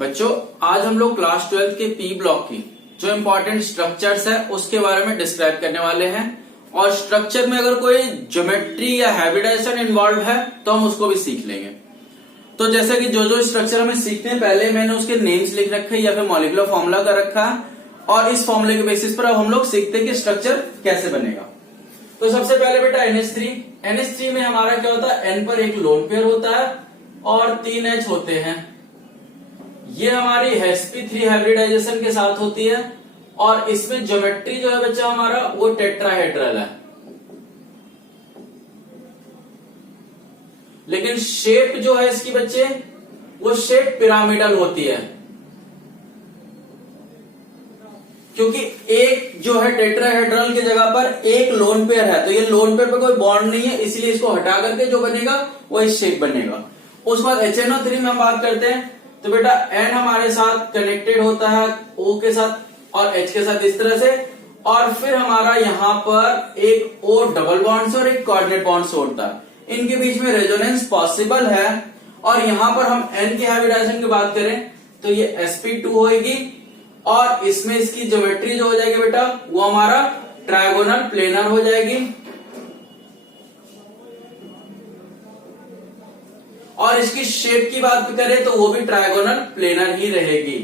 बच्चों आज हम लोग क्लास 12 के पी ब्लॉक की जो इम्पोर्टेंट स्ट्रक्चर्स है उसके बारे में डिस्क्राइब करने वाले हैं। और स्ट्रक्चर में अगर कोई ज्योमेट्री या हाइब्रिडाइजेशन इन्वॉल्व है तो हम उसको भी सीख लेंगे। तो जैसे कि जो जो स्ट्रक्चर हमें सीखने पहले मैंने उसके नेम्स लिख रखे हैं या फिर मॉलिक्यूलर फॉर्मूला कर रखा है, और इस फॉर्मूले के बेसिस पर अब हम लोग सीखते हैं कि स्ट्रक्चर कैसे बनेगा। तो सबसे पहले बेटा NH3 में हमारा क्या होता है, N पर एक लोन पेयर होता है और 3 H होते हैं। ये हमारी sp3 हाइब्रिडाइजेशन के साथ होती है और इसमें ज्योमेट्री जो है बच्चा हमारा वो टेट्राहेड्रल है, लेकिन शेप जो है इसकी बच्चे वो शेप पिरामिडल होती है, क्योंकि एक जो है टेट्राहेड्रल की जगह पर एक लोन पेयर है, तो ये लोन पेयर पर कोई बॉन्ड नहीं है, इसलिए इसको हटा करके जो बनेगा वो इस शेप बनेगा। उसके बाद HNO3 में हम बात करते हैं तो बेटा N हमारे साथ कनेक्टेड होता है O के साथ और H के साथ इस तरह से, और फिर हमारा यहाँ पर एक O डबल बॉन्ड से और एक कोऑर्डिनेट बॉन्ड से होता है। इनके बीच में रेजोनेंस पॉसिबल है। और यहाँ पर हम N की हाइब्रिडाइजेशन की बात करें तो ये sp2 होगी और इसमें इसकी ज्योमेट्री जो हो जाएगी बेटा वो हमारा ट्रायगोनल प्लेनर हो जाएगी, और इसकी शेप की बात करें तो वो भी ट्रायगोनल प्लेनर ही रहेगी।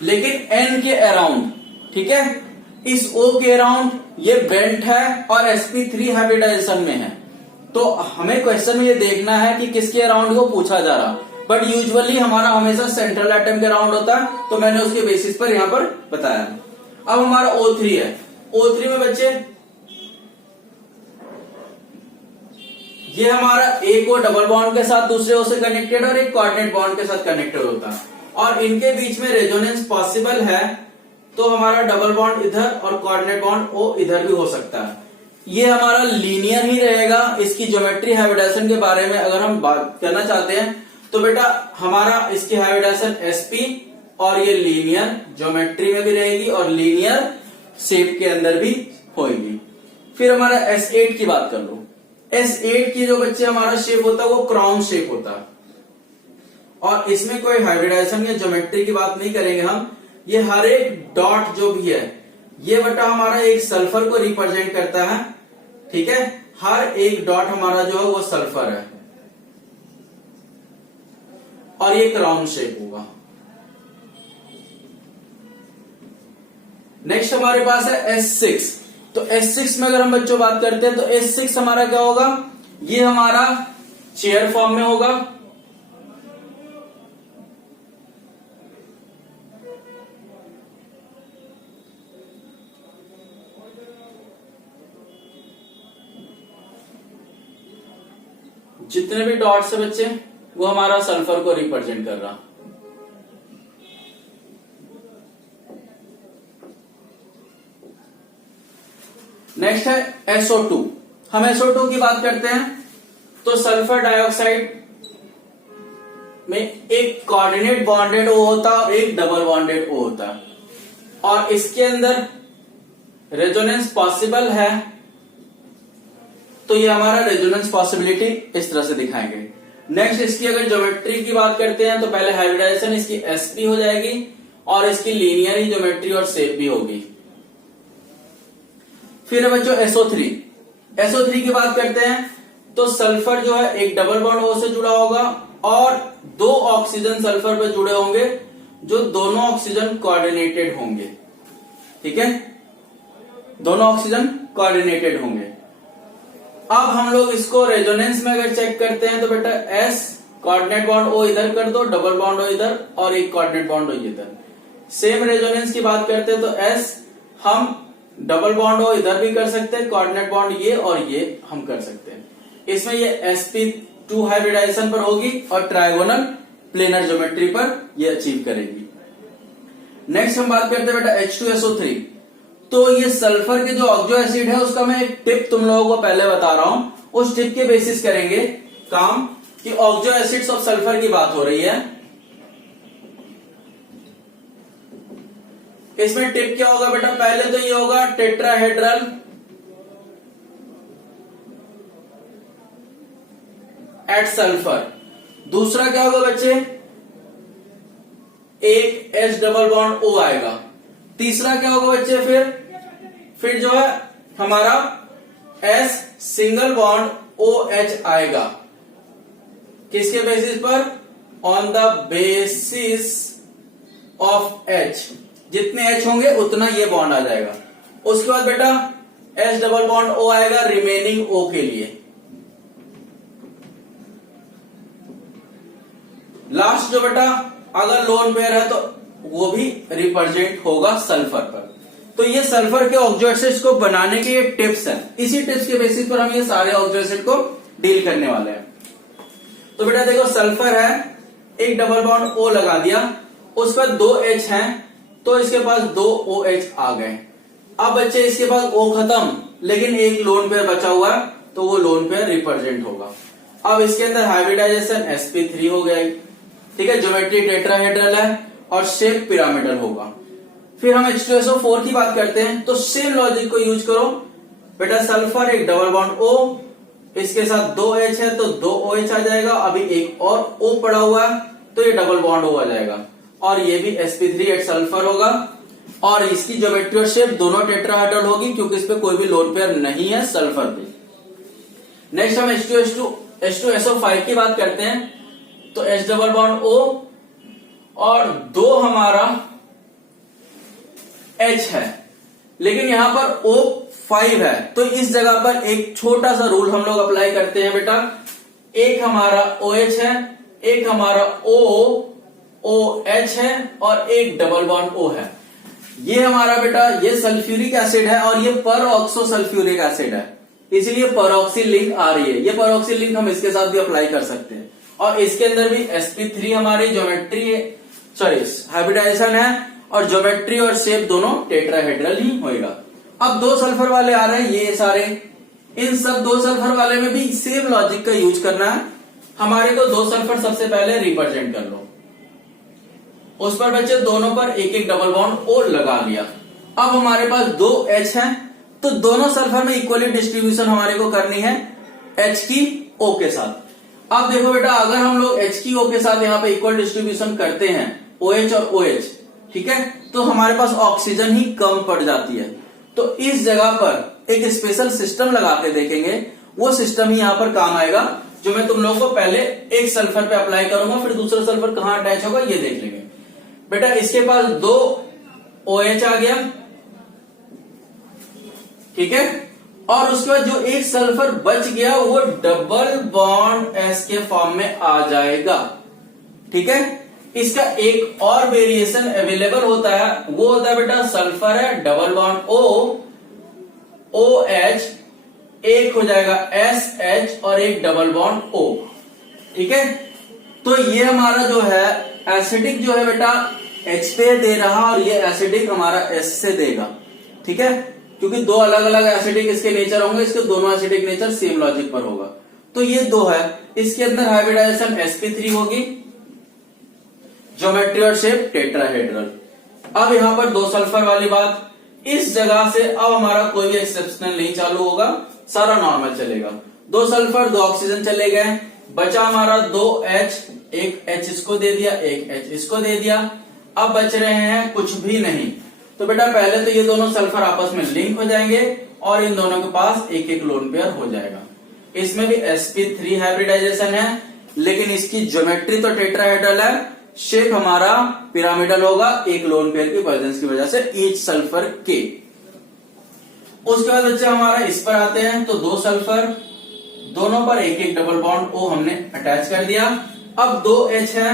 लेकिन N के अराउंड, ठीक है, इस O के अराउंड ये बेंट है और sp3 हाइब्रिडाइजेशन में है, तो हमें क्वेश्चन में ये देखना है कि किसके अराउंड को पूछा जा रहा। बट यूजुअली हमारा हमेशा सेंट्रल एटम के अराउंड होता है, तो मैंने उसके बेसिस पर यहां पर बताया। अब हमारा O3 है। O3 में बच्चे ये हमारा एक O डबल बॉन्ड के साथ दूसरे O से कनेक्टेड और एक कोऑर्डिनेट बॉन्ड के साथ कनेक्टेड होता है, और इनके बीच में रेजोनेंस पॉसिबल है, तो हमारा डबल बॉन्ड इधर और कोऑर्डिनेट बॉन्ड O इधर भी हो सकता है। ये हमारा लीनियर ही रहेगा। इसकी ज्योमेट्री हाइब्रिडाइजेशन के बारे में अगर हम बात करना चाहते हैं तो बेटा हमारा इसकी हाइब्रिडाइजेशन sp और ये लीनियर ज्योमेट्री में भी रहेगी और लीनियर शेप के अंदर भी होगी। फिर हमारा S8 की बात कर लो। S8 की जो बच्चे हमारा शेप होता है वो क्राउन शेप होता है, और इसमें कोई हाइब्रिडाइजेशन या ज्योमेट्री की बात नहीं करेंगे हम। ये हर एक डॉट जो भी है ये बेटा हमारा एक सल्फर को रिप्रेजेंट करता है, ठीक है, हर एक डॉट हमारा जो है वो सल्फर है और ये क्राउन शेप होगा। नेक्स्ट हमारे पास है S6। तो S6 में अगर हम बच्चों बात करते हैं तो S6 हमारा क्या होगा, ये हमारा चेयर फॉर्म में होगा, जितने भी डॉट्स है बच्चे वो हमारा सल्फर को रिप्रेजेंट कर रहा। नेक्स्ट है SO2। हम SO2 की बात करते हैं तो सल्फर डाइऑक्साइड में एक कोऑर्डिनेट बॉन्डेड O होता है और एक डबल बॉन्डेड O होता है, और इसके अंदर रेजोनेंस पॉसिबल है, तो ये हमारा रेजोनेंस पॉसिबिलिटी इस तरह से दिखाएंगे। नेक्स्ट इसकी अगर ज्योमेट्री की बात करते हैं तो पहले हाइब्रिडाइजेशन इसकी sp हो जाएगी और इसकी लीनियर ही ज्योमेट्री और शेप भी होगी। फिर बच्चों SO3 की बात करते हैं तो सल्फर जो है एक डबल बॉन्ड O से जुड़ा होगा और 2 ऑक्सीजन सल्फर पर जुड़े होंगे, जो दोनों ऑक्सीजन कोऑर्डिनेटेड होंगे, ठीक है, दोनों ऑक्सीजन कोऑर्डिनेटेड होंगे। अब हम लोग इसको रेजोनेंस में अगर चेक करते हैं तो बेटा S कोऑर्डिनेट बॉन्ड O इधर कर दो, डबल बॉन्ड O इधर और एक कोऑर्डिनेट बॉन्ड O इधर। सेम रेजोनेंस की बात करते हैं तो S हम डबल बॉन्ड O इधर भी कर सकते हैं, कोऑर्डिनेट बॉन्ड ये और ये हम कर सकते हैं। इसमें ये sp2 हाइब्रिडाइजेशन पर होगी और ट्रायगोनल प्लेनर ज्योमेट्री पर ये अचीव करेगी। नेक्स्ट हम बात करते हैं बेटा H2SO3। तो ये सल्फर के जो ऑक्सो एसिड है उसका मैं एक टिप तुम लोगों को पहले बता रहा हूं, उस टिप के बेसिस करेंगे काम कि ऑक्सो एसिड्स ऑफ सल्फर की बात हो रही है। इसमें टिप क्या होगा बेटा, पहले तो ये होगा टेट्राहेड्रल एट सल्फर, दूसरा क्या होगा बच्चे, एक H डबल बॉन्ड O आएगा। तीसरा क्या होगा बच्चे, फिर जो है हमारा S सिंगल बॉन्ड OH आएगा। किसके बेसिस पर, on the basis of H, जितने H होंगे उतना ये बॉन्ड आ जाएगा। उसके बाद बेटा H डबल बॉन्ड O आएगा रिमेनिंग O के लिए। लास्ट जो बेटा अगर लोन पेयर है तो वो भी रिप्रेजेंट होगा सल्फर पर। तो ये सल्फर के ऑक्सो एसिड को बनाने के ये टिप्स हैं। इसी टिप्स के बेसिस पर हम ये सारे ऑक्सो एसिड को डील करने वाले हैं। तो बेटा देखो सल्फर है, एक डबल बॉन्ड O लगा दिया, उस पर 2 H हैं, तो इसके पास 2 OH आ गए। अब बच्चे इसके पास O खत्म, लेकिन एक लोन पेयर बचा हुआ है, तो वो लोन पेयर रिप्रेजेंट होगा। अब इसके अंदर हाइब्रिडाइजेशन sp3 हो गया, ठीक है, ज्योमेट्री टेट्राहेड्रल है और शेप पिरामिडल होगा। फिर हम H2SO4 की बात करते हैं, तो सेम लॉजिक को यूज करो बेटा। सल्फर एक डबल बॉन्ड O, इसके साथ 2 H है तो 2 OH आ जाएगा। अभी एक और O पड़ा हुआ है तो ये डबल बॉन्ड O आ जाएगा, और ये भी sp3 सल्फर होगा। और इसकी ज्योमेट्री और शेप दोनों टेट्राहेड्रल होगी, क्योंकि इस पे कोई भी लोन पेयर नहीं है सल्फर पे। नेक्स्ट हम H2SO5 की बात करते हैं, तो H डबल बॉन्ड O और 2 हमारा H है, लेकिन यहां पर O5 है। तो इस जगह पर एक छोटा सा रूल हम लोग अप्लाई करते हैं बेटा। एक हमारा OH है, एक हमारा OH है और एक डबल बॉन्ड O है। ये हमारा बेटा ये सल्फ्यूरिक एसिड है और ये पर ऑक्सो सल्फ्यूरिक एसिड है, इसीलिए परऑक्सिल लिंक आ रही है। ये परऑक्सिल लिंक हम इसके साथ भी अप्लाई कर सकते हैं। और इसके अंदर भी sp3 हमारी ज्योमेट्री हाइब्रिडाइजेशन है, और ज्योमेट्री और शेप दोनों टेट्राहेड्रल ही होगा। अब 2 सल्फर वाले आ रहे हैं ये सारे, इन सब 2 सल्फर वाले में भी सेम लॉजिक का यूज करना है। हमारे को 2 सल्फर सबसे पहले रिप्रेजेंट कर लो, उस पर बच्चे दोनों पर एक एक डबल बॉन्ड O लगा लिया। अब हमारे पास 2 H हैं, तो दोनों सल्फर में इक्वली डिस्ट्रीब्यूशन हमारे को करनी है H की O के साथ। अब देखो बेटा, अगर हम लोग H की O के साथ यहाँ पे इक्वल डिस्ट्रीब्यूशन करते हैं OH और OH, ठीक है, तो हमारे पास ऑक्सीजन ही कम पड़ जाती है। तो इस जगह पर एक स्पेशल सिस्टम लगा के देखेंगे, वो सिस्टम ही यहाँ पर काम आएगा, जो मैं तुम लोगों को पहले एक सल्फर पे अप्लाई करूंगा, फिर दूसरा सल्फर कहां अटैच होगा ये देख लेंगे। बेटा इसके पास 2 OH आ गया, ठीक है, और उसके बाद जो एक सल्फर बच गया वो डबल बॉन्ड S के फॉर्म में आ जाएगा, ठीक है। इसका एक और वेरिएशन अवेलेबल होता है, वो होता है बेटा सल्फर है डबल बॉन्ड OH, एक हो जाएगा SH और एक डबल बॉन्ड O, ठीक है। तो ये हमारा जो है एसिडिक जो है बेटा H पे दे रहा, और ये एसिडिक हमारा S से देगा, ठीक है, क्योंकि 2 अलग अलग एसिडिक इसके नेचर होंगे, इसके दोनों एसिडिक नेचर सेम लॉजिक पर होगा। तो ये 2 है, इसके अंदर हाइब्रिडाइजेशन sp3 होगी, ज्योमेट्री और शेप टेट्राहेड्रल। अब यहां पर 2 सल्फर वाली बात, इस जगह से अब हमारा कोई भी एक्सेप्शनल नहीं चालू होगा, सारा नॉर्मल चलेगा। 2 सल्फर 2 ऑक्सीजन चले गए, बचा हमारा 2 H, एक H इसको दे दिया, एक H इसको दे दिया। अब बच रहे हैं कुछ भी नहीं। तो बेटा पहले तो ये दोनों सल्फर आपस में लिंक हो जाएंगे और इन दोनों के पास एक एक लोन पेयर हो जाएगा। इसमें भी sp3 हाइब्रिडाइजेशन है, लेकिन इसकी ज्योमेट्री तो टेट्राहेड्रल है, शेप हमारा पिरामिडल होगा, एक लोन पेयर की प्रेजेंस की वजह से ईच सल्फर के। उसके बाद बच्चे हमारा इस पर आते हैं, तो 2 सल्फर, दोनों पर एक एक डबल बॉन्ड O हमने अटैच कर दिया। अब 2 H है,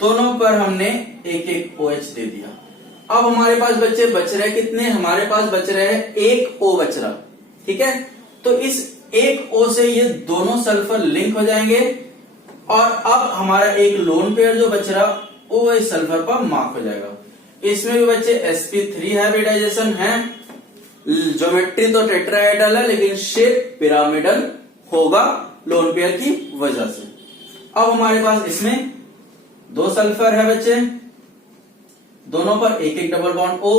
दोनों पर हमने एक एक OH दे दिया। अब हमारे पास बच्चे बच रहे कितने, हमारे पास बच रहे हैं 1 O बच रहा, ठीक है। तो इस 1 O से ये दोनों सल्फर लिंक हो जाएंगे, और अब हमारा एक लोन पेयर जो बच रहा वो इस सल्फर पर मार्क हो जाएगा। इसमें भी बच्चे sp3 हाइब्रिडाइजेशन है, ज्योमेट्री तो टेट्राहेड्रल है, लेकिन शेप पिरामिडल होगा लोन पेयर की वजह से। अब हमारे पास इसमें 2 सल्फर है बच्चे, दोनों पर एक एक डबल बॉन्ड O,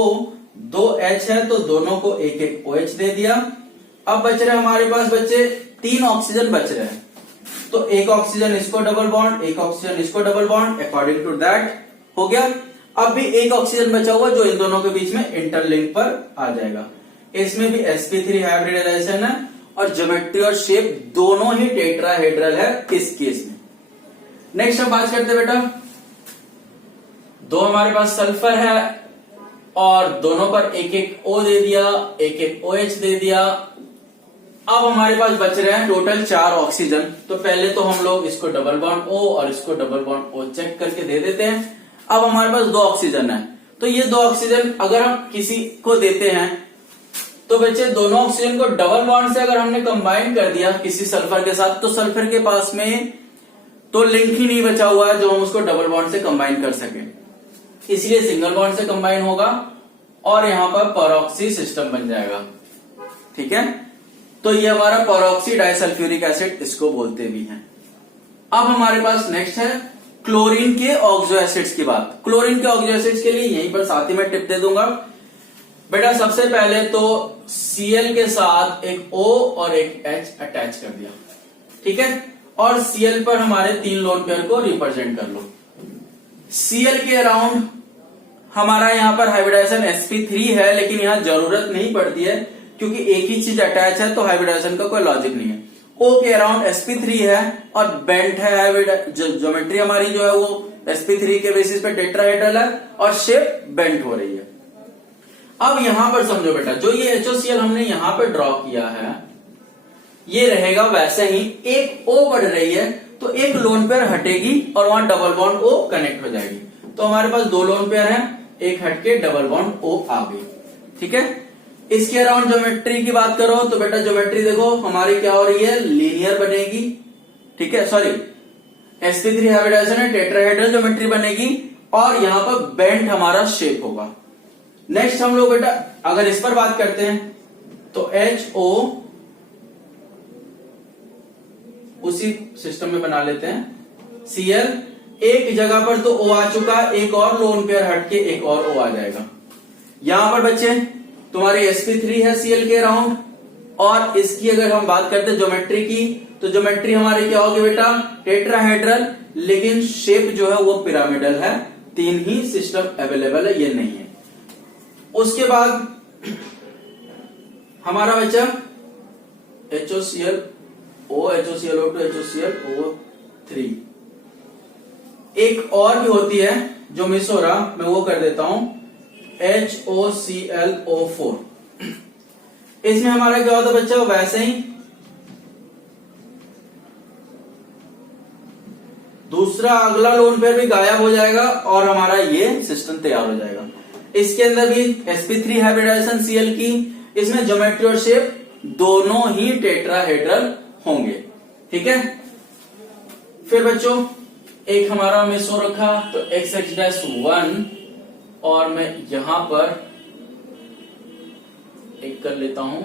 2 H है तो दोनों को एक एक OH दे दिया। अब बच रहे हमारे पास बच्चे 3 ऑक्सीजन बच रहे हैं, तो एक ऑक्सीजन इसको डबल बॉन्ड, एक ऑक्सीजन इसको double bond, according to that हो गया। अब भी एक ऑक्सीजन बचा हुआ जो इन दोनों के बीच में इंटरलिंक पर आ जाएगा। इसमें भी sp3 हाइब्रिडाइजेशन है और ज्योमेट्री और शेप दोनों ही टेट्राहेड्रल है इस केस में। नेक्स्ट हम बात करते हैं बेटा, दो हमारे पास सल्फर है और दोनों पर एक एक O दे दिया, एक एक OH दे दिया। अब हमारे पास बच रहे हैं टोटल 4 ऑक्सीजन। तो पहले तो हम लोग इसको डबल बॉन्ड O और इसको डबल बॉन्ड O चेक करके दे देते हैं। अब हमारे पास 2 ऑक्सीजन है, तो ये 2 ऑक्सीजन अगर हम किसी को देते हैं तो बच्चे दोनों ऑक्सीजन को डबल बॉन्ड से अगर हमने कंबाइन कर दिया किसी सल्फर के साथ, तो सल्फर के पास में तो लिंक ही नहीं बचा हुआ है जो हम उसको डबल बॉन्ड से कंबाइन कर सके, इसलिए सिंगल बॉन्ड से कंबाइन होगा और यहां पर परऑक्सी सिस्टम बन जाएगा। ठीक है, तो ये हमारा परऑक्सी डाइसल्फ्यूरिक एसिड इसको बोलते भी हैं। अब हमारे पास नेक्स्ट है क्लोरीन के ऑक्सो एसिड्स की बात। क्लोरीन के ऑक्सो एसिड्स के लिए यहीं पर साथ ही में टिप दे दूंगा बेटा। सबसे पहले तो Cl के साथ एक O और एक H अटैच कर दिया, ठीक है, और Cl पर हमारे 3 लोन पेयर को रिप्रेजेंट कर लो। Cl के अराउंड हमारा यहाँ पर हाइब्रिडाइजेशन sp3 है, लेकिन यहाँ जरूरत नहीं पड़ती है क्योंकि एक ही चीज अटैच है तो हाइब्रिडाइजेशन का कोई लॉजिक नहीं है। O के अराउंड sp3 है और बेंट है, ज्योमेट्री हमारी जो है वो sp3 के बेसिस पे टेट्राहेड्रल है और शेप बेंट हो रही है। अब यहां पर समझो बेटा, जो ये HOCl हमने यहां पर ड्रॉ किया है ये रहेगा वैसे ही। एक O बढ़ रही है तो एक लोन पेयर हटेगी और वहां डबल बॉन्ड O कनेक्ट हो जाएगी। तो हमारे पास 2 लोन पेयर हैं, एक हटके डबल बॉन्ड O आ गई। ठीक है, इसके अराउंड ज्योमेट्री की बात करो तो बेटा ज्योमेट्री देखो हमारी क्या हो रही है, लीनियर बनेगी। ठीक है, सॉरी sp3 हाइब्रिडाइजेशन है, टेट्राहेड्रल ज्योमेट्री बनेगी और यहां पर बेंट हमारा शेप होगा। नेक्स्ट हम लोग बेटा अगर इस पर बात करते हैं तो HO उसी सिस्टम में बना लेते हैं। Cl एक जगह पर तो O आ चुका, एक और लोन पेयर हटके एक और O आ जाएगा। यहां पर बच्चे तुम्हारी sp3 है Cl के अराउंड और इसकी अगर हम बात करते हैं ज्योमेट्री की तो ज्योमेट्री हमारी क्या होगी बेटा, टेट्राहेड्रल, लेकिन शेप जो है वो पिरामिडल है। 3 ही सिस्टम अवेलेबल है, ये नहीं है। उसके बाद हमारा बच्चा HOCl O, HOClO2, HOClO3। एक और भी होती है जो मिस हो रहा, मैं वो कर देता हूं, HOClO4। इसमें हमारा क्या होता है बच्चा, वैसे ही दूसरा अगला लोन पेयर भी गायब हो जाएगा और हमारा ये सिस्टम तैयार हो जाएगा। इसके अंदर भी sp3 हाइब्रिडाइजेशन Cl की, इसमें ज्योमेट्री और शेप दोनों ही टेट्राहेड्रल होंगे। ठीक है, फिर बच्चों एक हमारा मिस हो रखा तो XX-1 और मैं यहां पर एक कर लेता हूं।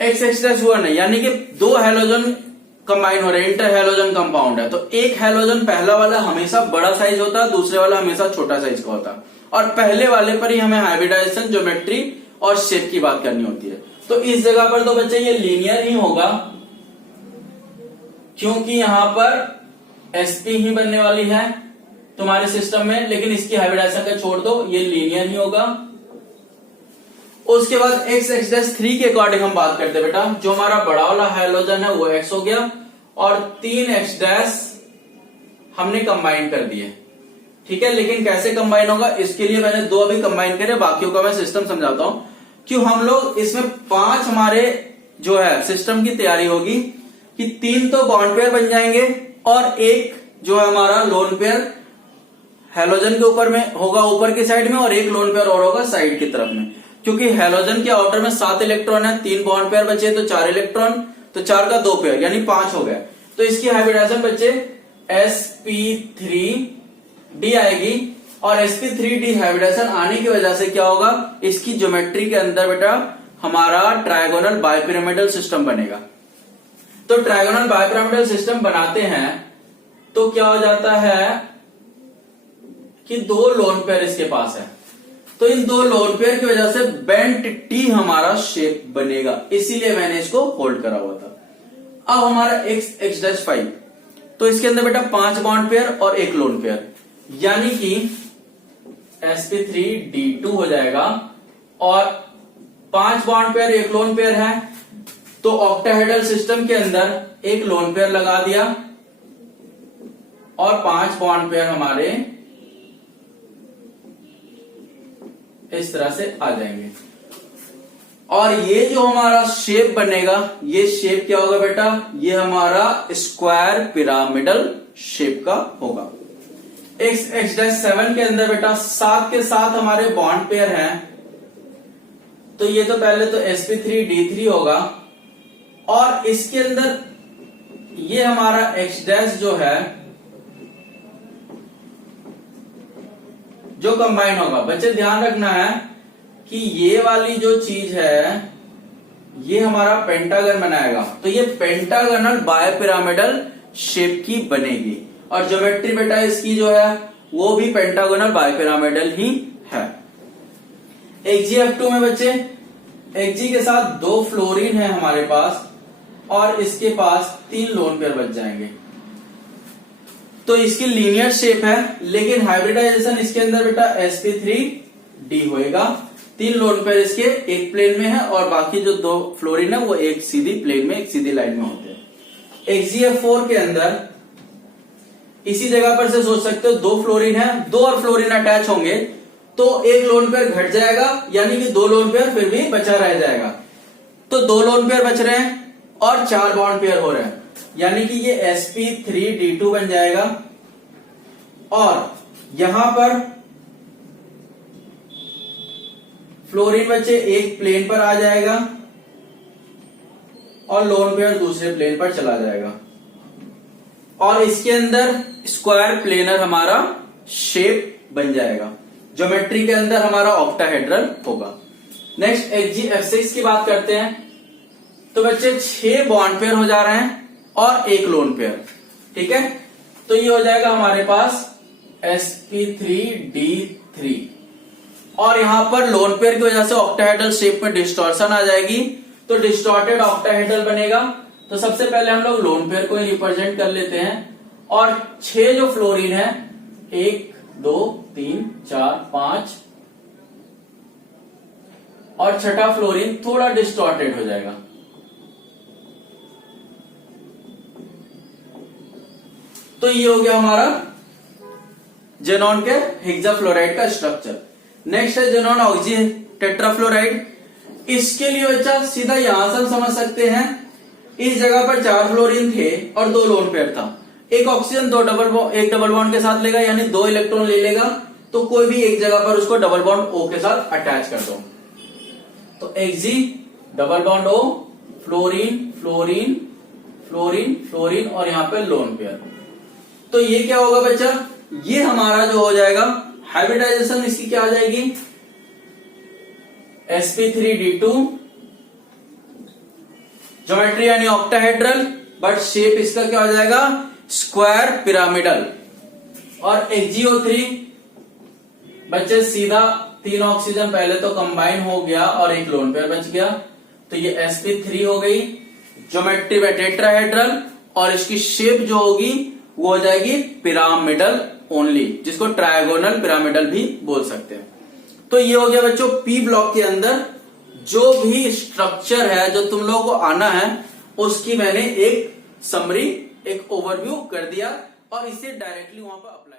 XX-1 है, यानी कि 2 हैलोजन कंबाइन हो रहे हैं, इंटर हैलोजन कंपाउंड है। तो एक हैलोजन पहला वाला हमेशा बड़ा साइज होता है, दूसरे वाला हमेशा छोटा साइज का होता है और पहले वाले पर ही हमें हाइब्रिडाइजेशन, ज्योमेट्री और शेप की बात करनी होती है। तो इस जगह पर तो बच्चे ये लीनियर ही होगा क्योंकि यहां पर sp ही बनने वाली है तुम्हारे सिस्टम में, लेकिन इसकी हाइब्रिडाइजेशन का छोड़ दो, ये लीनियर ही होगा। उसके बाद XX-3 के अकॉर्डिंग हम बात करते हैं बेटा, जो हमारा बड़ा वाला हाइड्रोजन है वो X हो गया और 3X- हमने कंबाइन कर दिए। ठीक है, लेकिन कैसे कंबाइन होगा इसके लिए मैंने 2 अभी कंबाइन करे, बाकियों का मैं सिस्टम समझाता हूं। क्यों हम लोग इसमें 5 हमारे जो है सिस्टम की तैयारी होगी कि 3 तो बॉन्ड पेयर बन जाएंगे और एक जो है हमारा लोन पेयर हैलोजन के ऊपर में होगा, ऊपर की साइड में, और एक लोन पेयर और होगा साइड की तरफ में। क्योंकि हैलोजन के आउटर में 7 इलेक्ट्रॉन है, 3 बॉन्ड पेयर बचे तो 4 इलेक्ट्रॉन, तो 4 का 2 पेयर यानी 5 हो गया। तो इसकी हाइब्रिडाइजेशन बच्चे sp3d आएगी और sp3d हाइब्रिडाइजेशन आने की वजह से क्या होगा, इसकी ज्योमेट्री के अंदर बेटा हमारा ट्रायगोनल बाइपिरामिडल सिस्टम बनेगा। तो ट्रायगोनल बाइपिरामिडल सिस्टम बनाते हैं तो क्या हो जाता है कि दो लोन पेयर इसके पास है, तो इन दो लोन पेयर की वजह से बेंट टी हमारा शेप बनेगा, इसीलिए मैंने इसको होल्ड करा हुआ था। अब हमारा x'5, तो इसके अंदर बेटा 5 बॉन्ड पेयर और एक लोन पेयर, यानी कि sp3d2 हो जाएगा और 5 बॉन्ड पेयर एक लोन पेयर है, तो ऑक्टाहेड्रल सिस्टम के अंदर एक लोन पेयर लगा दिया और 5 बॉन्ड पेयर हमारे इस तरह से आ जाएंगे। और ये जो हमारा शेप बनेगा, ये शेप क्या होगा बेटा, ये हमारा स्क्वायर पिरामिडल शेप का होगा। x'7 के अंदर बेटा 7 के साथ हमारे बॉन्ड पेयर हैं, तो ये तो पहले तो sp3d3 होगा और इसके अंदर ये हमारा x' जो है जो कंबाइन होगा। बच्चे ध्यान रखना है कि ये वाली जो चीज है ये हमारा पेंटागन बनाएगा, तो ये पेंटागनल बायपिरामिडल शेप की बनेगी और ज्योमेट्री बेटा इसकी जो है वो भी पेंटागोनल बायपिरामिडल ही है। XgF2 में बच्चे Xg के साथ 2 फ्लोरीन है हमारे पास और इसके पास 3 लोन पेयर बच जाएंगे, तो इसकी लीनियर शेप है, लेकिन हाइब्रिडाइजेशन इसके अंदर बेटा sp3d होएगा। 3 लोन पेयर इसके एक प्लेन में है और बाकी जो 2 फ्लोरीन है वो एक सीधी प्लेन में, एक सीधी लाइन में होते हैं। XgF4 के अंदर इसी जगह पर से सोच सकते हो 2 फ्लोरीन है, 2 और फ्लोरीन अटैच होंगे तो एक लोन पेयर घट जाएगा, यानी कि 2 लोन पेयर फिर भी बचा रह जाएगा। तो 2 लोन पेयर बच रहे हैं और 4 बॉन्ड पेयर हो रहे हैं, यानी कि ये sp3d2 बन जाएगा और यहां पर फ्लोरीन बच्चे एक प्लेन पर आ जाएगा और लोन पेयर दूसरे प्लेन पर चला जाएगा और इसके अंदर स्क्वायर प्लेनर हमारा शेप बन जाएगा। ज्योमेट्री के अंदर हमारा ऑक्टाहेड्रल होगा। नेक्स्ट XgF6 की बात करते हैं, तो बच्चे 6 बॉन्ड पेयर हो जा रहे हैं और एक लोन पेयर, ठीक है। तो ये हो जाएगा हमारे पास sp3d3 और यहां पर लोन पेयर की वजह से ऑक्टाहेड्रल शेप में डिस्टॉर्शन आ जाएगी, तो डिस्टॉर्टेड ऑक्टाहेड्रल बनेगा। तो सबसे पहले हम लोग लोन पेयर को ही रिप्रेजेंट कर लेते हैं और 6 जो फ्लोरीन है 1 2 3 4 5 और छठा फ्लोरीन थोड़ा डिस्टॉर्टेड हो जाएगा। तो ये हो गया हमारा जेनॉन के हेक्साफ्लोराइड का स्ट्रक्चर। नेक्स्ट है जेनॉन ऑक्सी टेट्राफ्लोराइड। इसके लिए बच्चा सीधा यहां से हम समझ सकते हैं, इस जगह पर 4 फ्लोरीन थे और 2 लोन पेयर था, एक ऑक्सीजन एक डबल बॉन्ड के साथ लेगा, यानी 2 इलेक्ट्रॉन ले लेगा, तो कोई भी एक जगह पर उसको डबल बॉन्ड O के साथ अटैच कर दो। तो Xg double bond O, fluorine fluorine fluorine fluorine और यहां पे लोन पेयर। तो ये क्या होगा बच्चा, ये हमारा जो हो जाएगा हाइब्रिडाइजेशन इसकी क्या आ जाएगी, sp3d2, ज्योमेट्री यानी ऑक्टाहेड्रल, बट शेप इसका क्या हो जाएगा, स्क्वायर पिरामिडल। और XgO3 बच्चे सीधा 3 ऑक्सीजन पहले तो कंबाइन हो गया और एक लोन पेयर बच गया, तो ये sp3 हो गई, ज्योमेट्री में टेट्राहेड्रल और इसकी शेप जो होगी वो हो जाएगी पिरामिडल ओनली, जिसको ट्रायगोनल पिरामिडल भी बोल सकते हैं। तो ये हो गया बच्चों पी ब्लॉक के अंदर जो भी स्ट्रक्चर है जो तुम लोगों को आना है उसकी मैंने एक समरी, एक ओवरव्यू कर दिया और इसे डायरेक्टली वहां पर अप्लाई